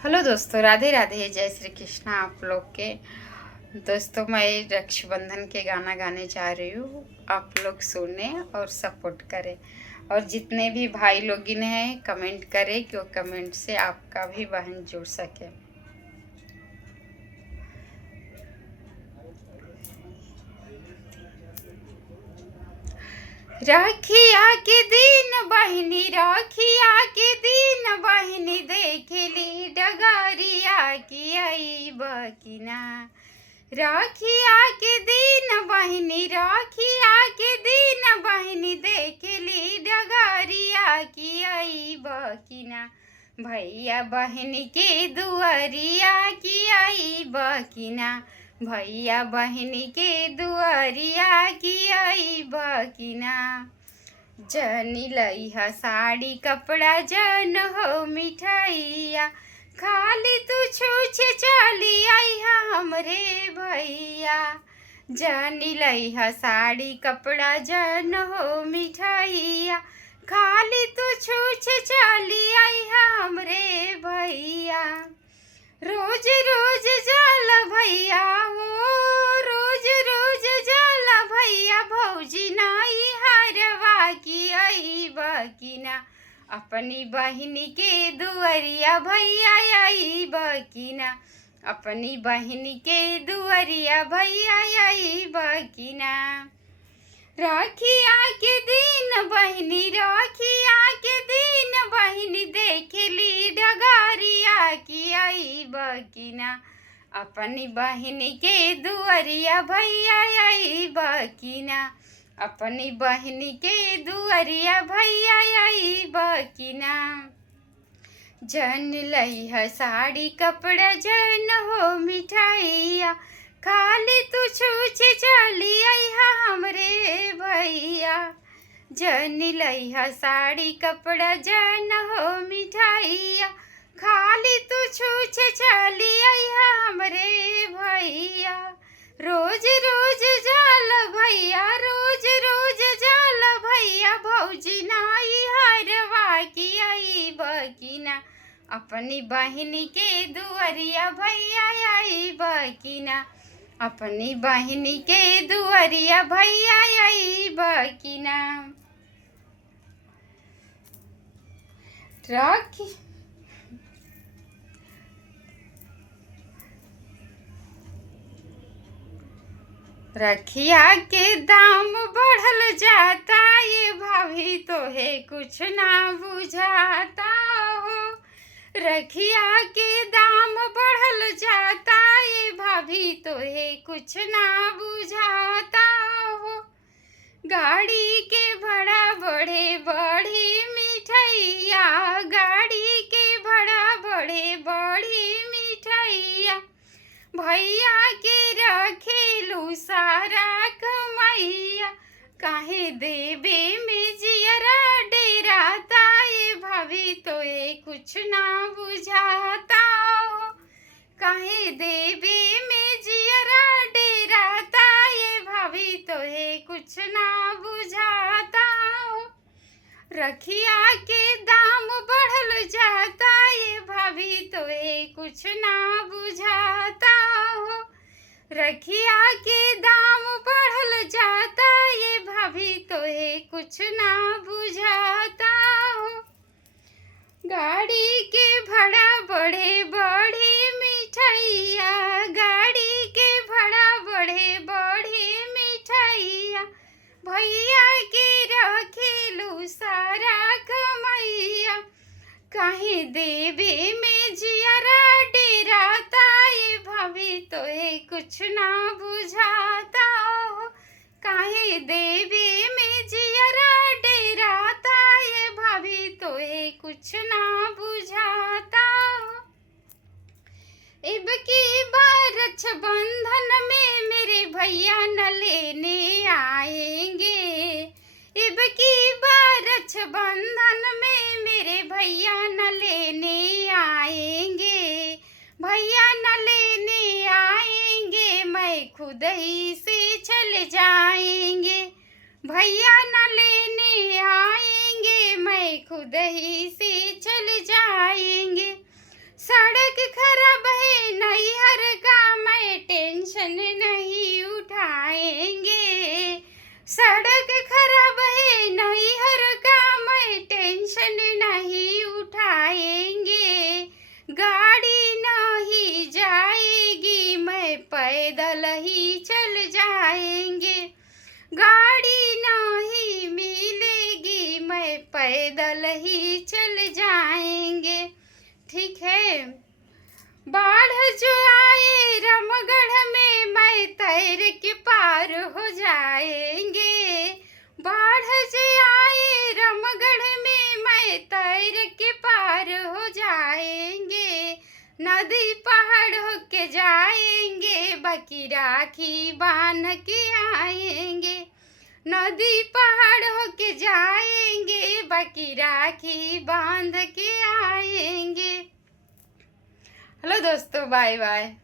Hello दोस्तों, राधे राधे, जय श्री कृष्णा। आप लोग के दोस्तों, मैं रक्षाबंधन के गाना गाने जा रही हूँ। आप लोग सुने और सपोर्ट करें, और जितने भी भाई लोग हैं कमेंट करें, क्यों कमेंट से आपका भी बहन जुड़ सके। राखिया के दिन बहिनी, राखिया के दिन बहिनी, देख ली डगरिया की आई बकिना। राखिया के दिन बहिनी, राखिया के दिन बहिनी, देख ली डगरिया की आई बकिना। भैया बहनी के दुआरिया की आई बकिना। भैया बहनी के दुआरिया की आई बकिना। जनी लइहा साड़ी कपड़ा, जन हो मिठाइया, खाली तू छूछे चली आइहा हमरे भैया। जनी लइहा साड़ी कपड़ा, जन हो मिठाइया, खाली तू छूछे चली आइहा हमरे भैया। रोज रोज जाला भैया हो, रोज रोज जाला भैया, भौजी नाई हरवा की आई बकिना। अपनी बहिनी के दुआरिया भैया आई बकिना। अपनी बहिनी के दुआरिया भैया आई बकिना। राखिया के दिन बहिनी, राखिया के दिन बहिनी, देख ली डगरिया की आई बकिना। अपनी बहिनी के दुआरिया भैया आई बकिना। अपनी बहिनी के दुआरिया भैया आई बकिना। जन लइहा साड़ी कपड़ा, जन हो मिठाइया, खाली तू छूछे चली आइहा हमरे भैया। जन लइहा साड़ी कपड़ा, जन हो मिठाइया, खाली तू छूछे चली आइहा हमरे भैया। रोज रोज जाल भैया, रोज रोज जाल भैया, भौजी नाई हरवा की आई बकिना। अपनी बहिनी के दुआरिया भैया आई बकिना। अपनी बहिनी के दुआरिया भैया आई बकिना। राखी रखिया के दाम बढ़ल जाता, ये भाभी तो है कुछ ना बुझाता हो। रखिया के दाम बढ़ल जाता, ये भाभी तो है कुछ ना बुझाता हो। गाड़ी के भाड़ा बढ़े बढ़ी मिठाइया, गाड़ी के भाड़ा बढ़े बढ़ी मिठाइया, भैया के रखेलू सारा कमैया, काहे देवे में जियरा डेराता, ये भाभी तो ये कुछ ना बुझाता हो। काहे देवे में जियरा डेराता, ये भाभी तो ये कुछ ना बुझाता हो। रखिया के दाम बढ़ल जाता, ये भाभी तो ये कुछ ना बुझाता हो। रखिया के दाम बढ़ल जाता, ये भाभी तो ये कुछ ना बुझाता हो। गाड़ी के भाड़ा बढ़े बढ़े मिठाइया, गाड़ी के भाड़ा बढ़े बढ़े मिठाइया, भैया के रखेलू सारा कमैया, काहे देवे में जियरा डेराता, ये भाभी तो ये कुछ ना बुझाता हो। काहे देवे में जियरा डेराता, ये भाभी तो ये कुछ ना बुझाता हो। अब की बार रक्षाबंधन में मेरे भैया न लेने आएंगे। अब की बार रक्षाबंधन में मेरे भैया न लेने आएंगे। भैया न लेने आएंगे, मैं खुद ही से चले जाएंगे। भैया न लेने आएंगे, मैं खुद ही से चले जाएंगे। सड़क बाढ़ जो आए रामगढ़ में मैं तैर के पार हो जाएंगे। बाढ़ जो आए रामगढ़ में मैं तैर के पार हो जाएंगे। नदी पहाड़ होके जाएंगे, बाकी राखी बांध के आएंगे। नदी पहाड़ होके जाएंगे, बाकी राखी बांध के आएंगे। हेलो दोस्तों, बाय बाय।